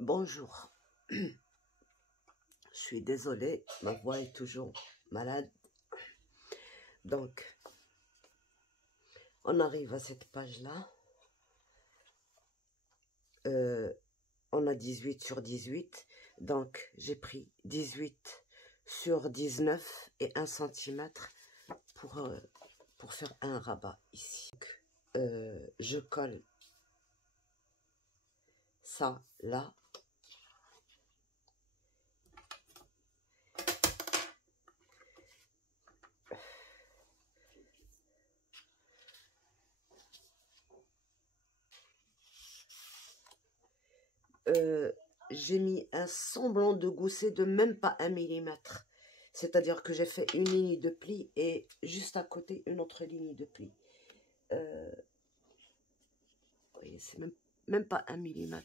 Bonjour, je suis désolée, ma voix est toujours malade. Donc, on arrive à cette page-là. On a 18 sur 18. Donc, j'ai pris 18 sur 19 et 1 cm pour faire un rabat ici. Je colle ça là. J'ai mis un semblant de gousset de même pas 1 mm. C'est-à-dire que j'ai fait une ligne de pli et juste à côté une autre ligne de pli. Vous voyez, c'est même pas 1 mm.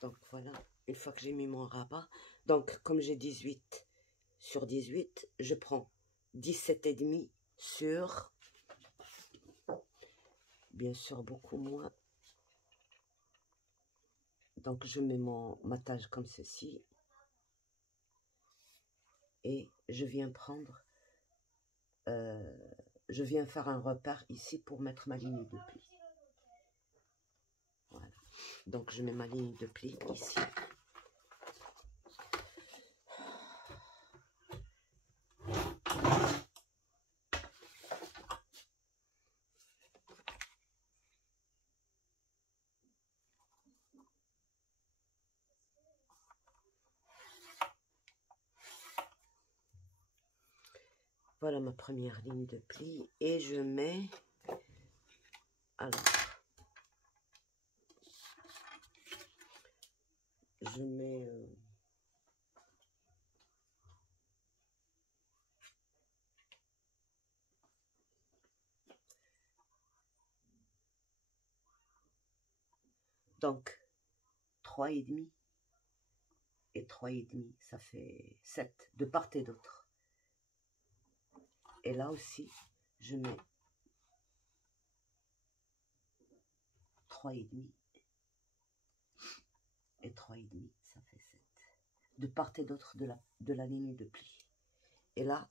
Donc voilà, une fois que j'ai mis mon rabat, donc comme j'ai 18 sur 18, je prends 17,5 sur, bien sûr beaucoup moins. Donc je mets mon matage comme ceci. Et je viens prendre, je viens faire un repère ici pour mettre ma ligne de pli. Voilà. Donc je mets ma ligne de pli ici. Voilà ma première ligne de pli et je mets, alors, je mets donc 3,5 et 3,5, ça fait 7 de part et d'autre. Et là aussi, je mets 3,5 et 3,5, ça fait 7. De part et d'autre de la ligne de pli. Et là,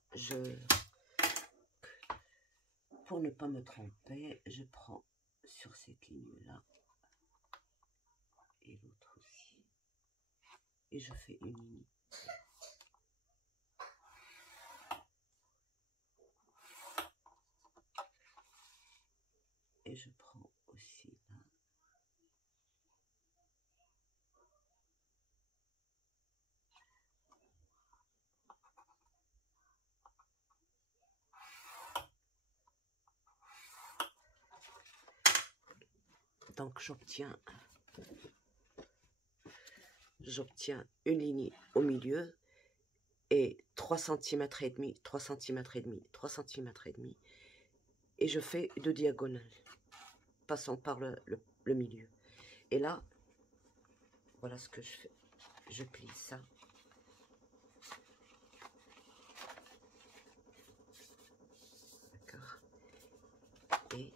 pour ne pas me tromper, je prends sur cette ligne-là et l'autre aussi. Et je fais une ligne. Et je prends aussi là. Donc j'obtiens une ligne au milieu et 3 cm et demi, 3 cm et demi, 3 cm et demi. Et je fais 2 diagonales, passant par le milieu. Et là, voilà ce que je fais. Je plie ça. D'accord. Et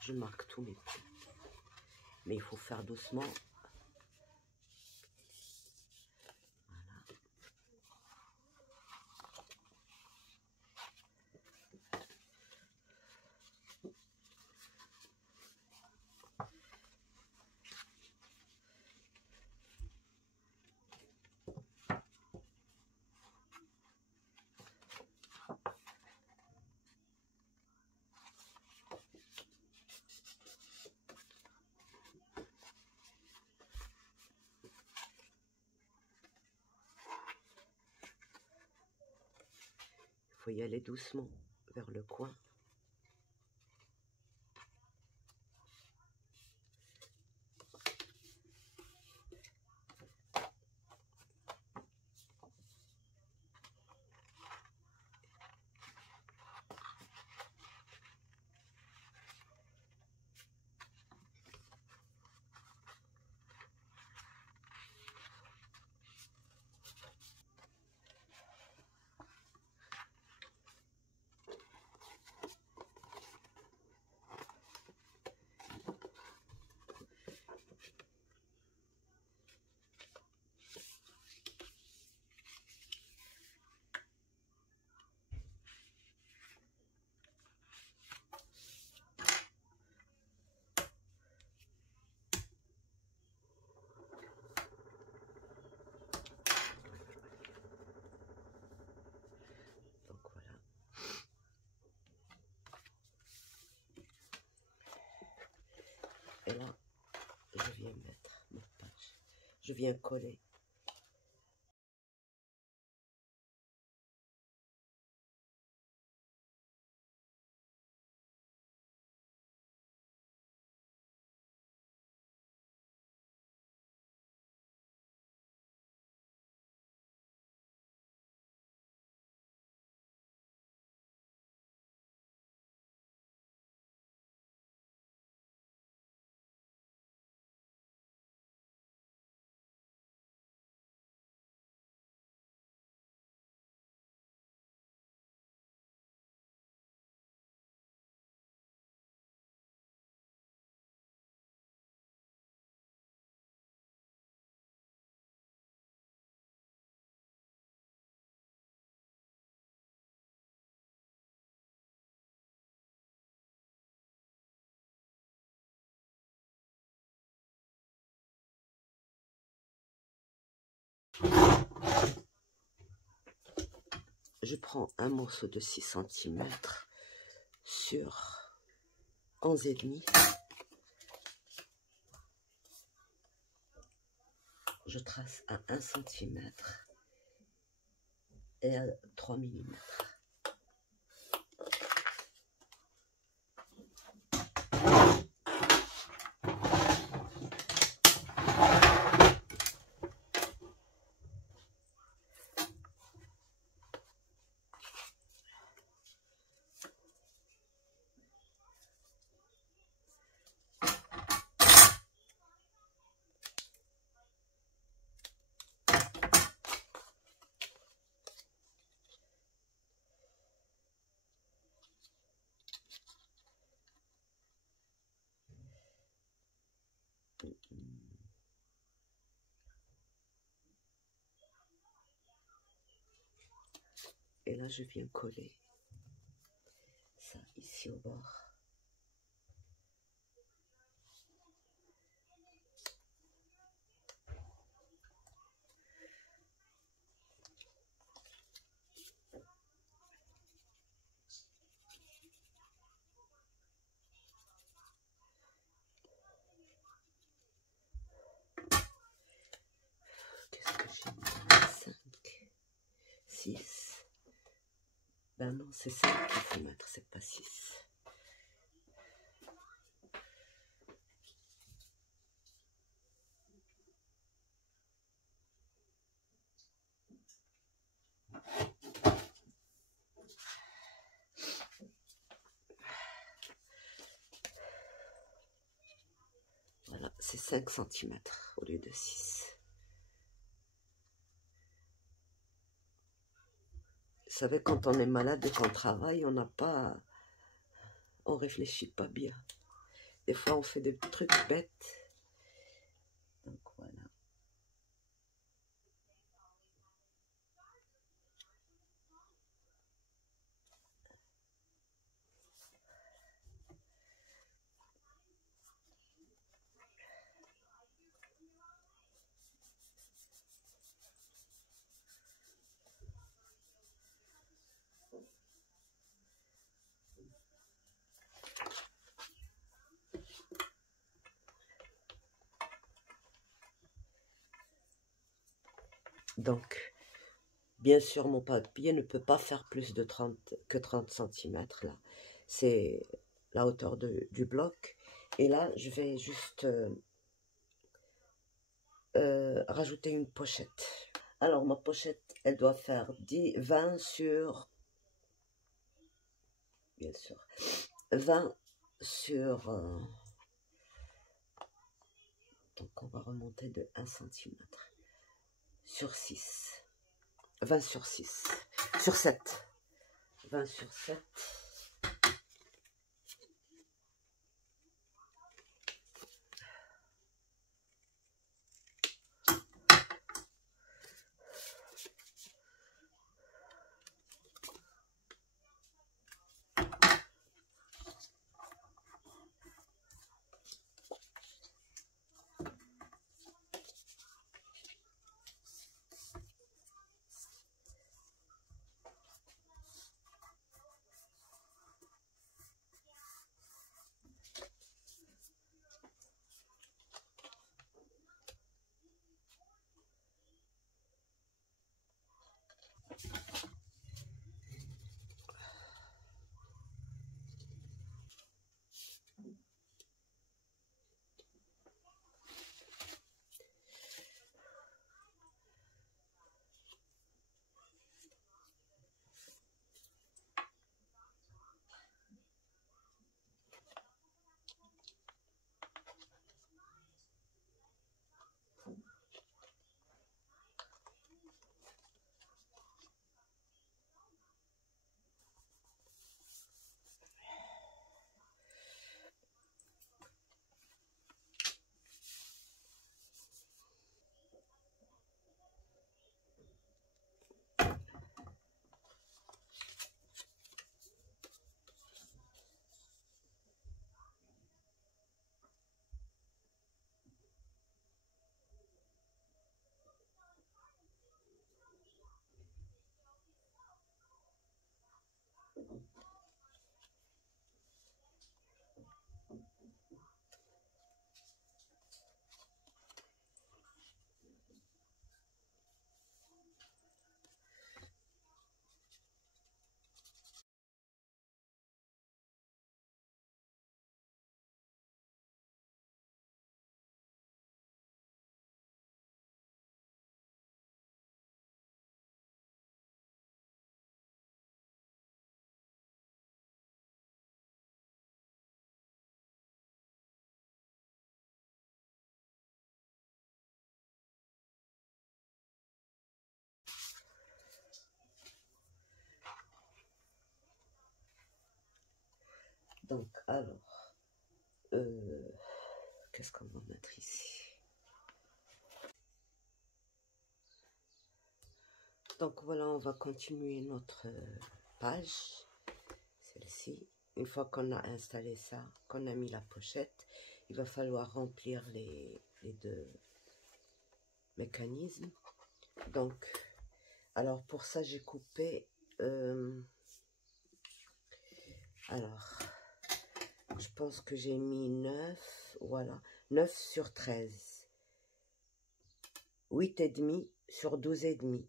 je marque tous mes plis. Mais il faut faire doucement. Il faut y aller doucement vers le coin. Et là, je viens mettre mon page. Je viens coller. Je prends un morceau de 6 cm sur 11,5. Je trace à 1 cm et à 3 mm. Et là, je viens coller ça ici au bord. Qu'est-ce que j'ai mis? 5, 6. Ben non, c'est 5 qu'il faut mettre, c'est pas 6. Voilà, c'est 5 cm au lieu de 6. Vous savez, quand on est malade et qu'on travaille, on n'a pas... On réfléchit pas bien. Des fois, on fait des trucs bêtes. Donc, bien sûr, mon papier ne peut pas faire plus de 30 centimètres là. C'est la hauteur du bloc. Et là, je vais juste rajouter une pochette. Alors, ma pochette, elle doit faire 20 sur... Bien sûr. 20 sur... donc, on va remonter de 1 cm. Sur 6. 20 sur 6. Sur 7. 20 sur 7. Donc, alors, qu'est-ce qu'on va mettre ici? Donc, voilà, on va continuer notre page, celle-ci. Une fois qu'on a installé ça, qu'on a mis la pochette, il va falloir remplir les deux mécanismes. Donc, alors, pour ça, j'ai coupé... alors... je pense que j'ai mis 9, voilà, 9 sur 13. 8,5 sur 12,5.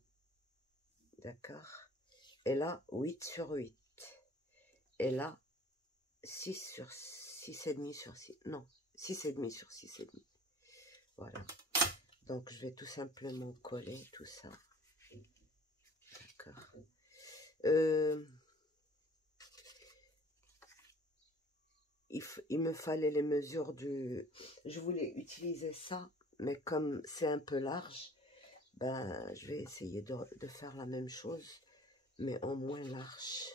D'accord? Et là, 8 sur 8. Et là, 6 sur 6,5 sur 6. Non, 6,5 sur 6,5. Voilà. Donc, je vais tout simplement coller tout ça. D'accord. Il me fallait les mesures du... Je voulais utiliser ça, mais comme c'est un peu large, ben, je vais essayer de faire la même chose, mais en moins large.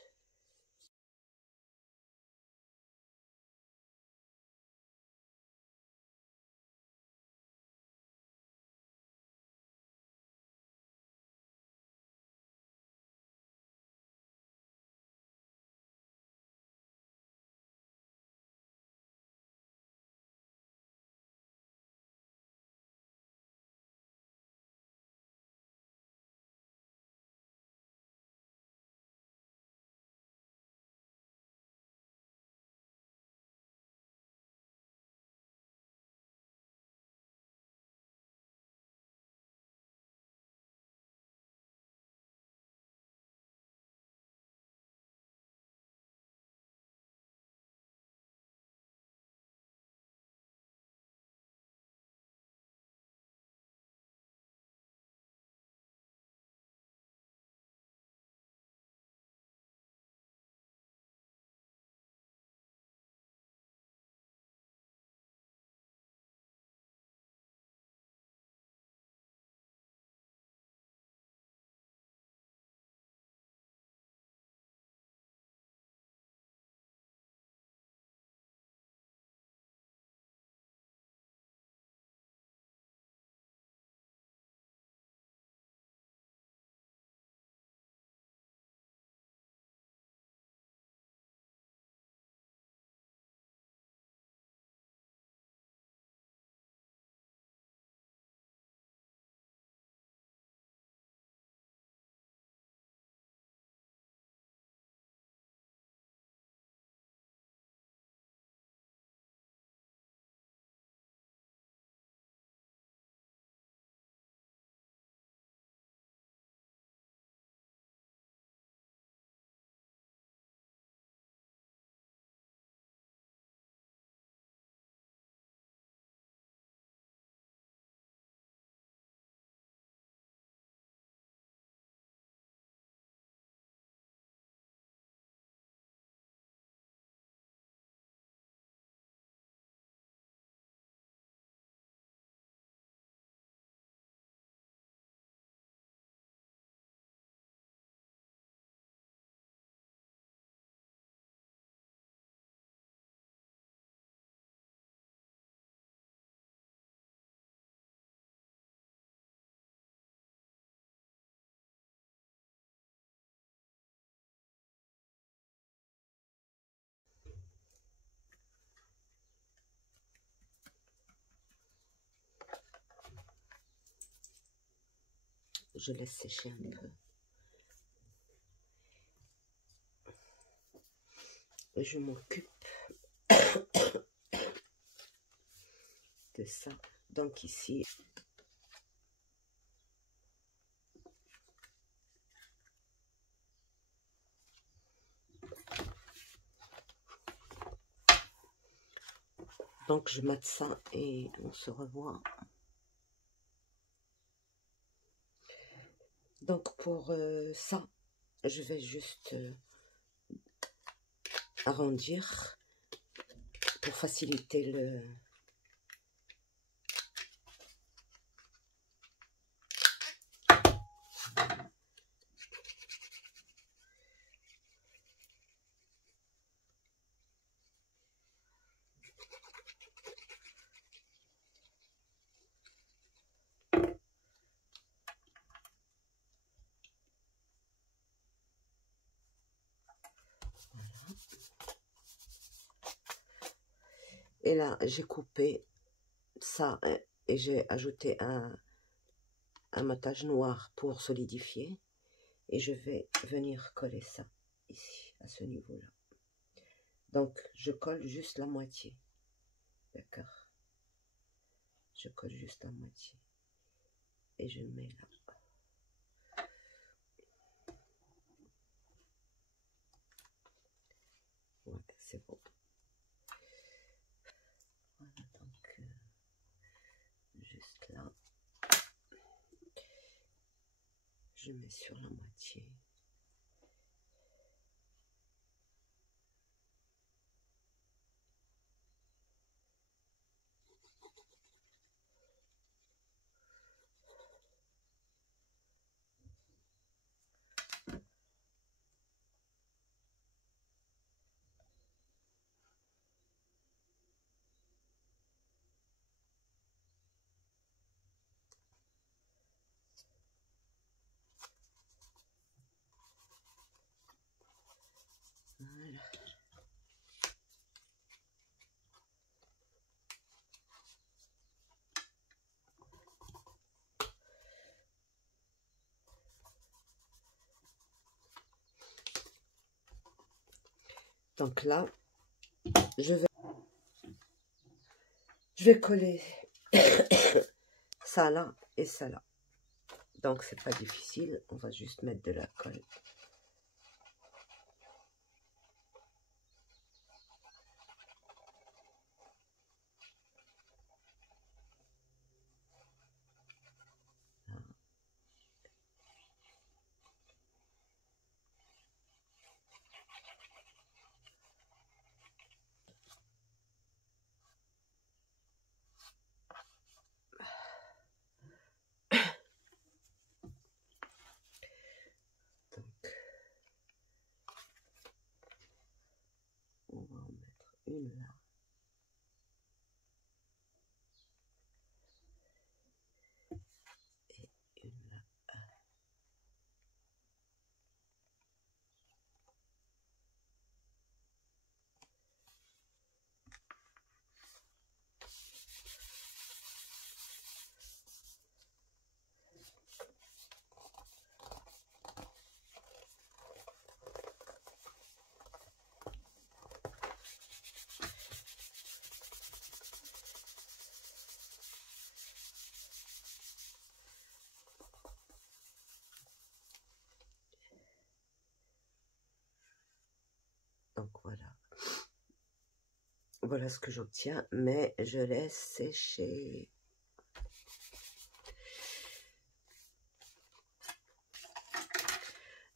je laisse sécher un peu. Et je m'occupe de ça. Donc ici, donc je mate ça et on se revoit. Donc pour ça, je vais juste arrondir pour faciliter le... Et là, j'ai coupé ça et j'ai ajouté un matage noir pour solidifier. Et je vais venir coller ça ici, à ce niveau-là. Donc, je colle juste la moitié. D'accord? Je colle juste la moitié. Et je mets là. Ouais, c'est bon. Voilà, donc, juste là. Je mets sur la moitié. Voilà. Donc là, je vais coller ça là et ça là. Donc c'est pas difficile, on va juste mettre de la colle. Donc, on va en mettre une là. Et une là. Donc voilà. Voilà ce que j'obtiens, mais je laisse sécher.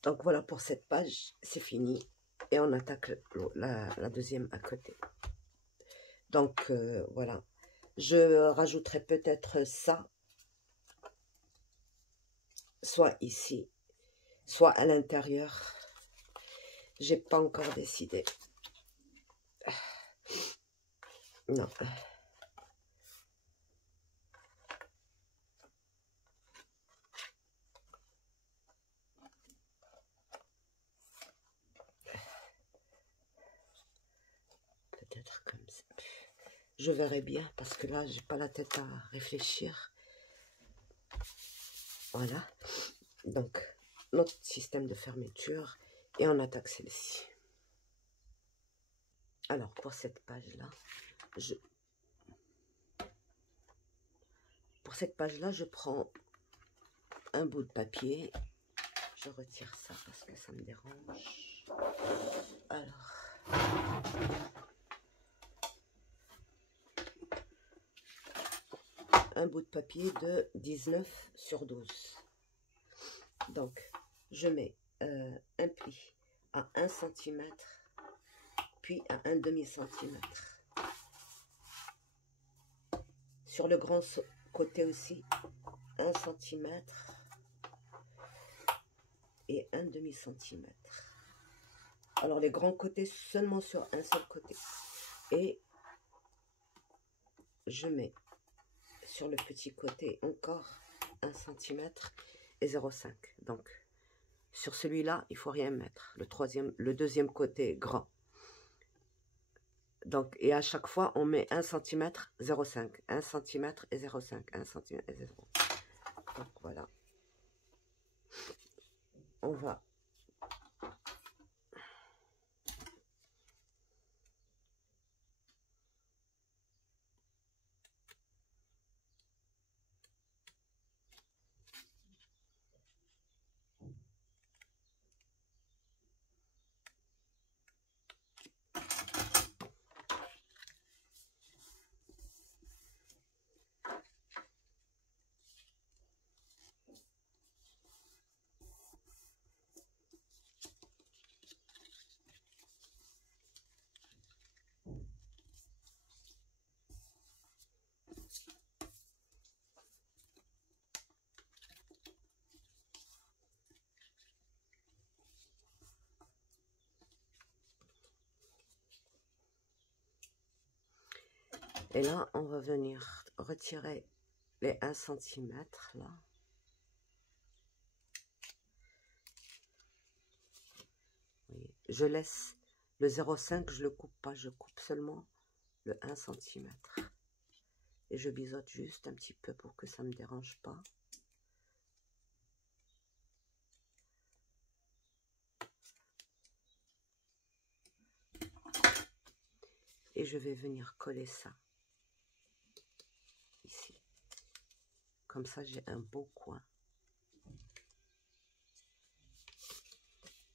Donc voilà pour cette page, c'est fini. Et on attaque la deuxième à côté. Donc voilà. Je rajouterai peut-être ça, soit ici, soit à l'intérieur. J'ai pas encore décidé. Non. Peut-être comme ça. Je verrai bien parce que là, j'ai pas la tête à réfléchir. Voilà. Donc, notre système de fermeture. Et on attaque celle-ci. Alors, pour cette page-là, je prends un bout de papier. Je retire ça parce que ça me dérange. Alors, un bout de papier de 19 sur 12. Donc, je mets un pli à 1 cm, puis à 1/2 cm. Sur le grand côté aussi, 1 cm et 1/2 cm. Alors, les grands côtés seulement sur un seul côté. Et je mets sur le petit côté encore 1 cm et 0,5. Donc, sur celui-là, il faut rien mettre. Le deuxième côté grand. Donc, et à chaque fois, on met 1 cm, 0,5. 1 cm et 0,5. 1 cm et 0,5. Donc, voilà. On va... Et là, on va venir retirer les 1 cm, là. Oui. Je laisse le 0,5, je le coupe pas, je coupe seulement le 1 cm. Et je biseaute juste un petit peu pour que ça ne me dérange pas. Et je vais venir coller ça ici. Comme ça, j'ai un beau coin.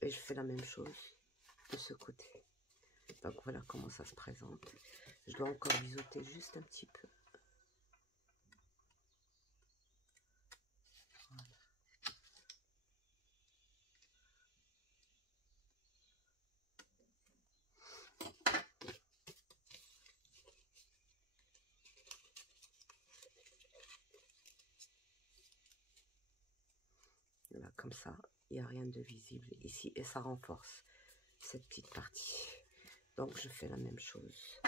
Et je fais la même chose de ce côté. Donc voilà comment ça se présente. Je dois encore biseauter juste un petit peu. Voilà. Voilà, comme ça, il n'y a rien de visible ici et ça renforce cette petite partie. Donc je fais la même chose.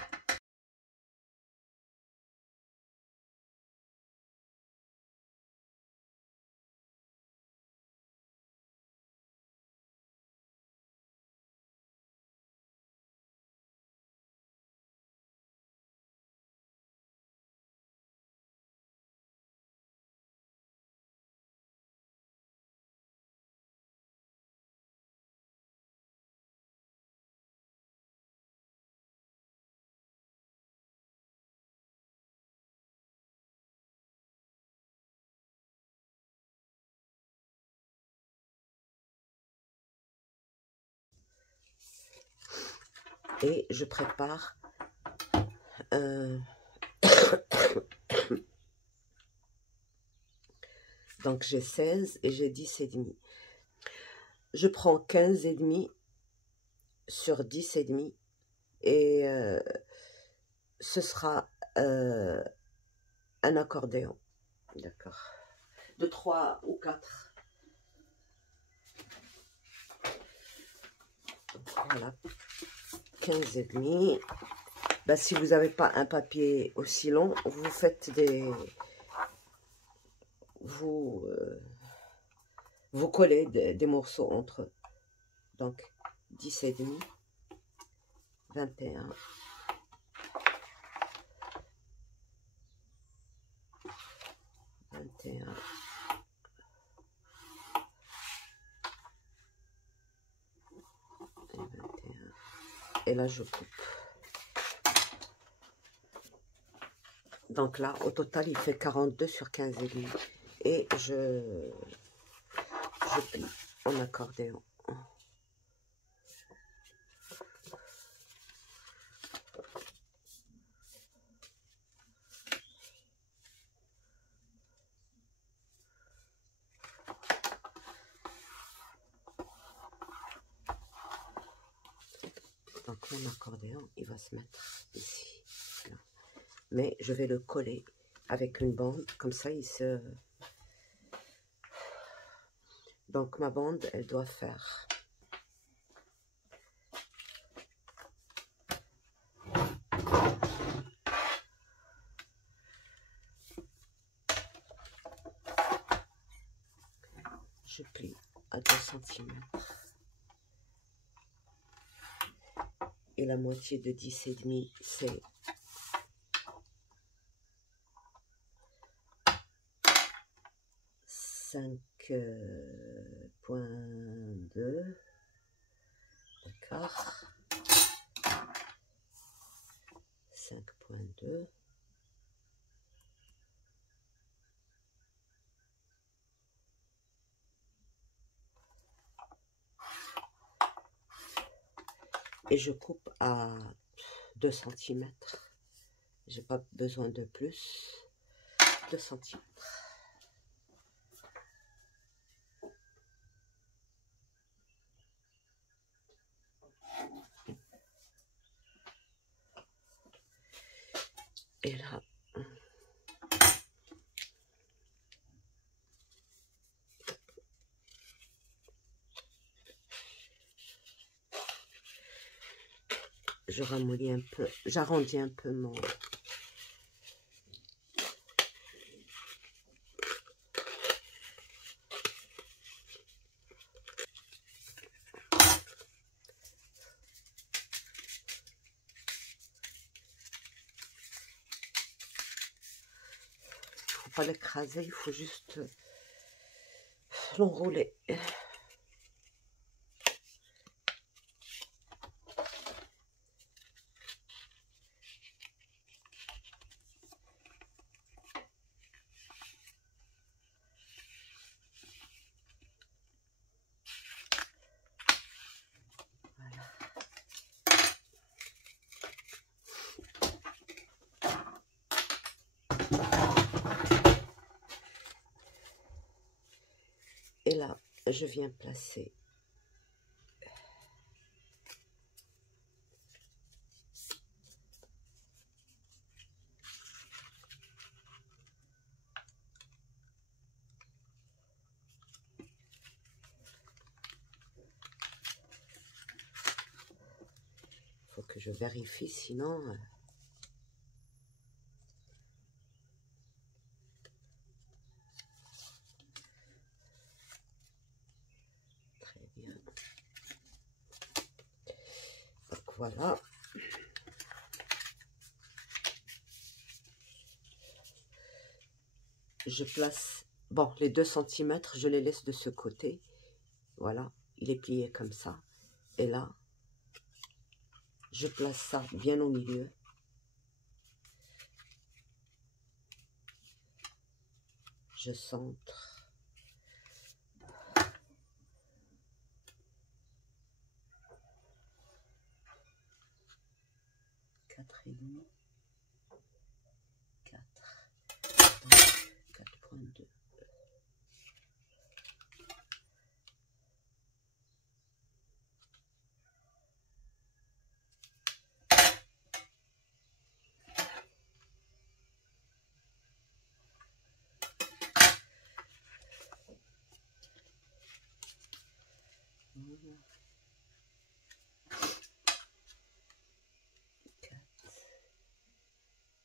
Et je prépare donc j'ai 16 et j'ai 10,5. Je prends 15,5 sur 10,5 et ce sera un accordéon. D'accord. De 3 ou 4. Voilà. 15,5. Bah, si vous n'avez pas un papier aussi long, vous faites des... Vous collez des morceaux entre eux. Donc, 10,5, 21, 21, Et là, je coupe. Donc là, au total, il fait 42 sur 15,5. Et je plie en accordéon. Donc mon accordéon, il va se mettre ici. Là. Mais je vais le coller avec une bande, comme ça il se... Donc ma bande, elle doit faire... Je plie à 2 cm. Et la moitié de 10,5, c'est 5,2. D'accord. 5,2. Et je coupe à 2 cm. J'ai pas besoin de plus. 2 cm. Et là, je ramollis un peu, j'arrondis un peu mon... Il faut pas l'écraser, il faut juste l'enrouler. Et là, je viens placer faut que je vérifie, sinon... Très bien. Donc voilà. Je place... Bon, les 2 cm, je les laisse de ce côté. Voilà, il est plié comme ça. Et là, je place ça bien au milieu. Je centre. Quatre et demi. 4,2. Voilà. 4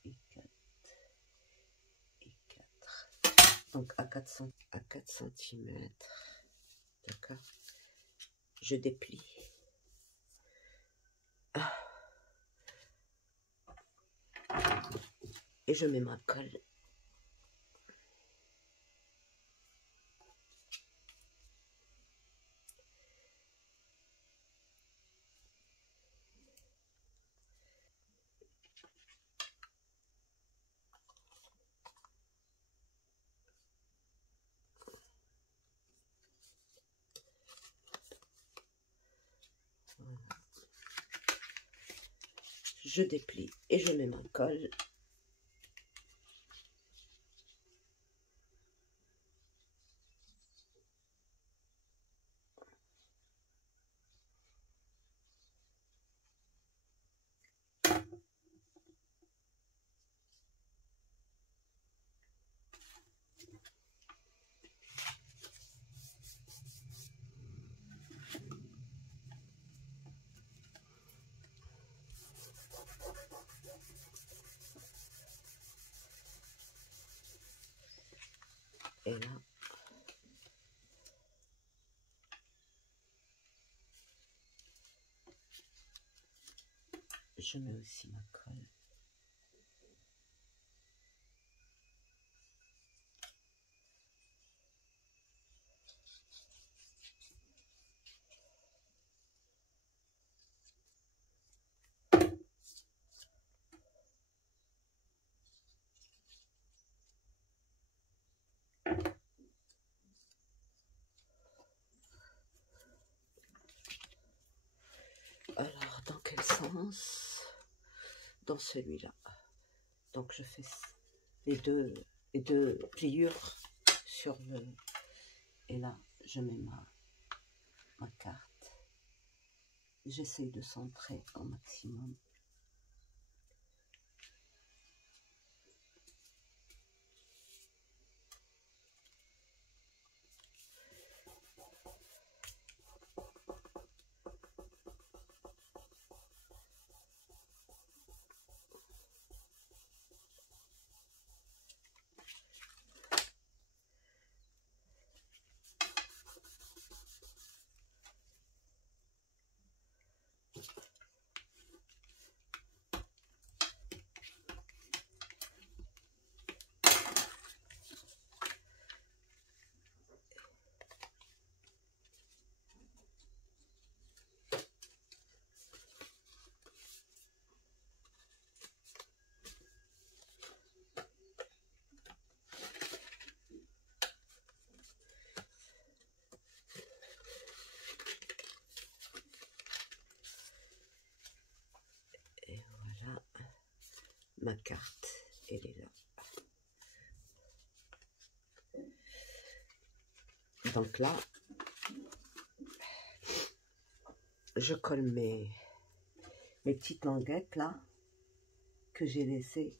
et 4 et 4. Donc à 4 cm. D'accord. Je déplie. Et je mets ma colle. je déplie et je mets ma colle. Et là, je mets aussi ma colle. Alors, dans quel sens? Dans celui-là. Donc, je fais les deux pliures sur le... Et là, je mets ma carte. J'essaye de centrer au maximum. Ma carte, elle est là. Donc là, je colle mes petites languettes là, que j'ai laissées.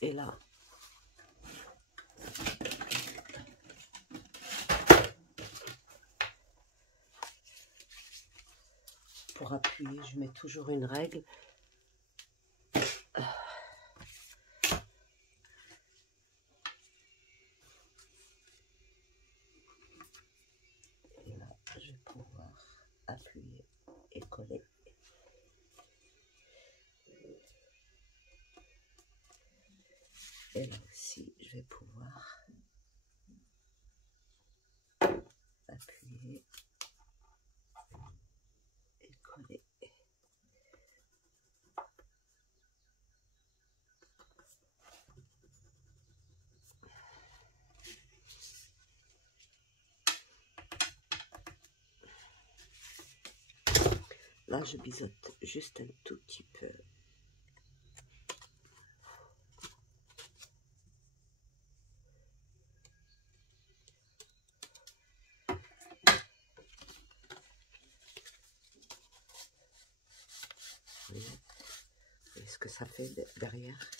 Et là, pour appuyer, je mets toujours une règle. Et là, je vais pouvoir appuyer et coller. Et là aussi, je vais pouvoir appuyer et coller. Là, je biseaute juste un tout petit peu. Vous voyez ce que ça fait derrière?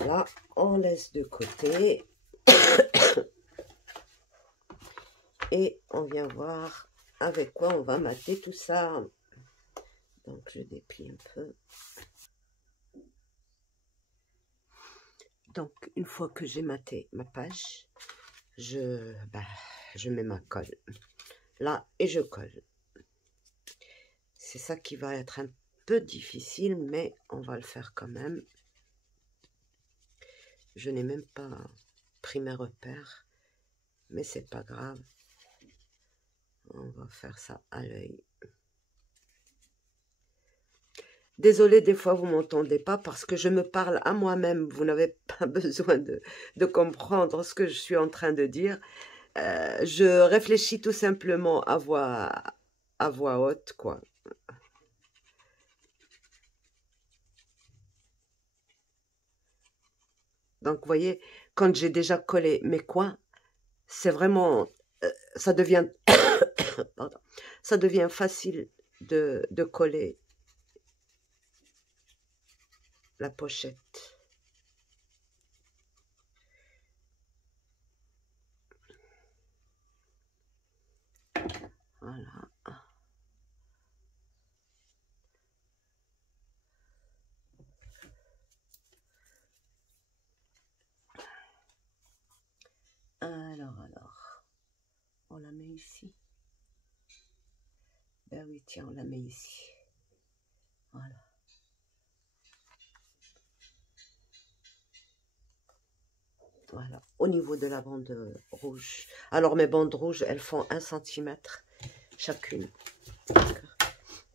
Là, on laisse de côté et on vient voir avec quoi on va mater tout ça. Donc, je déplie un peu. Donc, une fois que j'ai maté ma page, je mets ma colle là et je colle. C'est ça qui va être un peu difficile, mais on va le faire quand même. Je n'ai même pas pris mes repères, mais c'est pas grave. On va faire ça à l'œil. Désolée, des fois, vous ne m'entendez pas parce que je me parle à moi-même. Vous n'avez pas besoin de comprendre ce que je suis en train de dire. Je réfléchis tout simplement à voix haute, quoi. Donc, vous voyez, quand j'ai déjà collé mes coins, c'est vraiment... ça devient... pardon, ça devient facile de coller la pochette. Voilà. Alors, on la met ici. Ben oui, tiens, on la met ici. Voilà. Voilà, au niveau de la bande rouge. Alors, mes bandes rouges, elles font 1 cm chacune.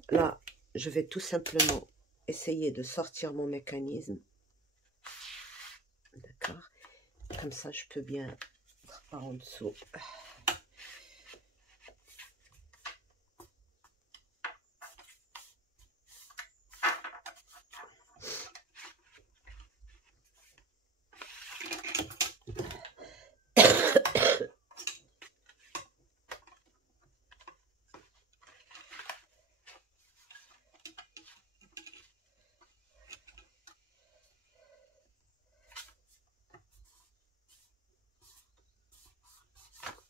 Là, je vais tout simplement essayer de sortir mon mécanisme. D'accord. Comme ça, je peux bien être par en dessous.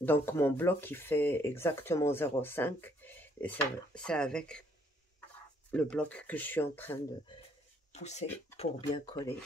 Donc, mon bloc, il fait exactement 0,5. Et c'est avec le bloc que je suis en train de pousser pour bien coller.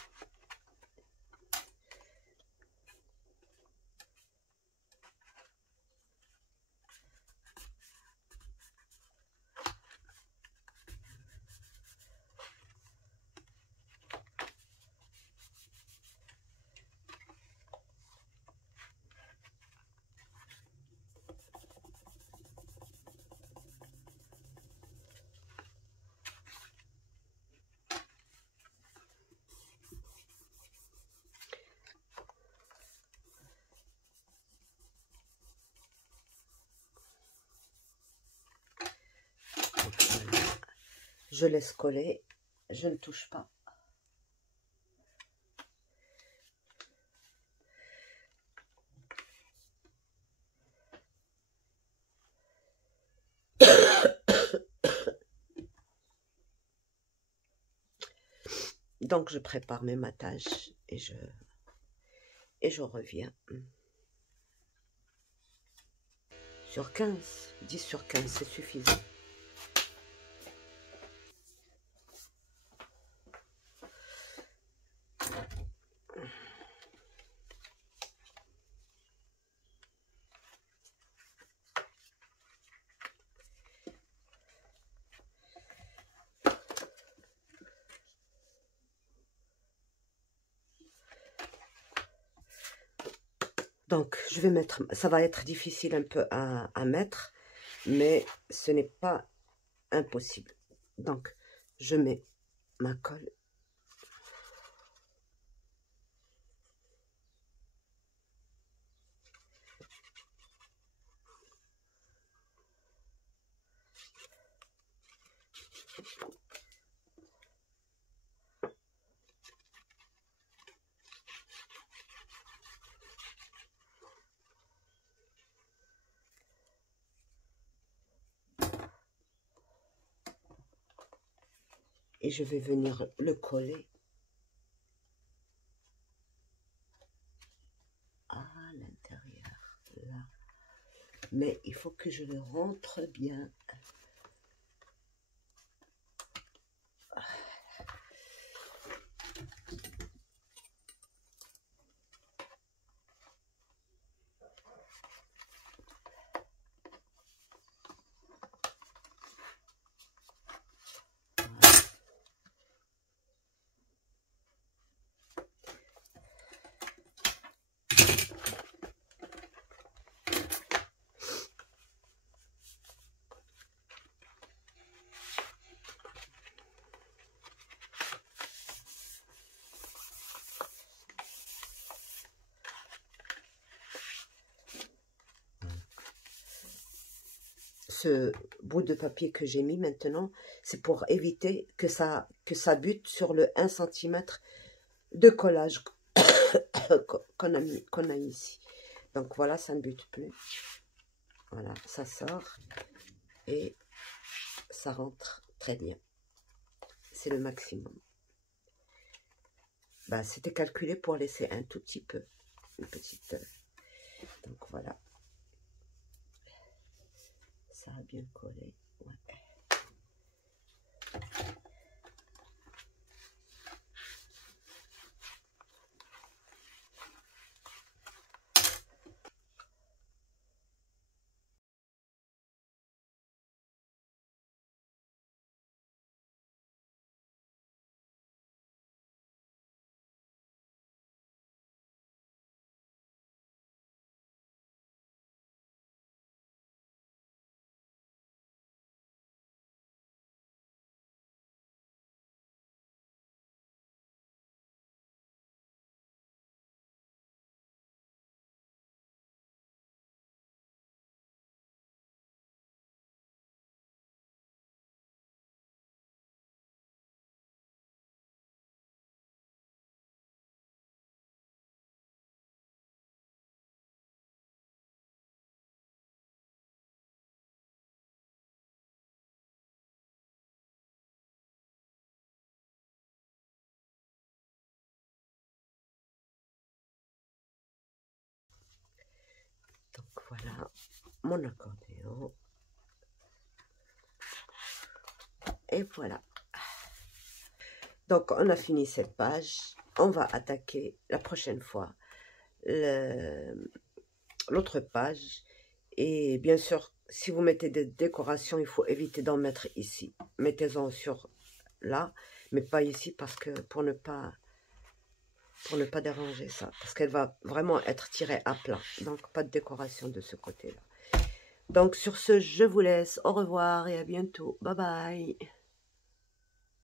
Je laisse coller, je ne touche pas. Donc, je prépare mes matages et je reviens. Sur 15, 10 sur 15, c'est suffisant. Donc, je vais mettre, ça va être difficile un peu à mettre, mais ce n'est pas impossible. Donc, je mets ma colle. Et je vais venir le coller à l'intérieur, là. Mais il faut que je le rentre bien. ce bout de papier que j'ai mis maintenant, c'est pour éviter que ça bute sur le 1 cm de collage qu'on a mis ici. Donc voilà, ça ne bute plus. Voilà, ça sort et ça rentre très bien. C'est le maximum. Bah, c'était calculé pour laisser un tout petit peu, une petite... donc voilà. Ça a bien collé. Ouais. Donc voilà mon accordéon. Et voilà. Donc on a fini cette page. On va attaquer la prochaine fois l'autre page. Et bien sûr, si vous mettez des décorations, il faut éviter d'en mettre ici. Mettez-en sur là, mais pas ici parce que pour ne pas déranger ça, parce qu'elle va vraiment être tirée à plat. Donc pas de décoration de ce côté-là. Donc sur ce, je vous laisse. Au revoir et à bientôt. Bye bye.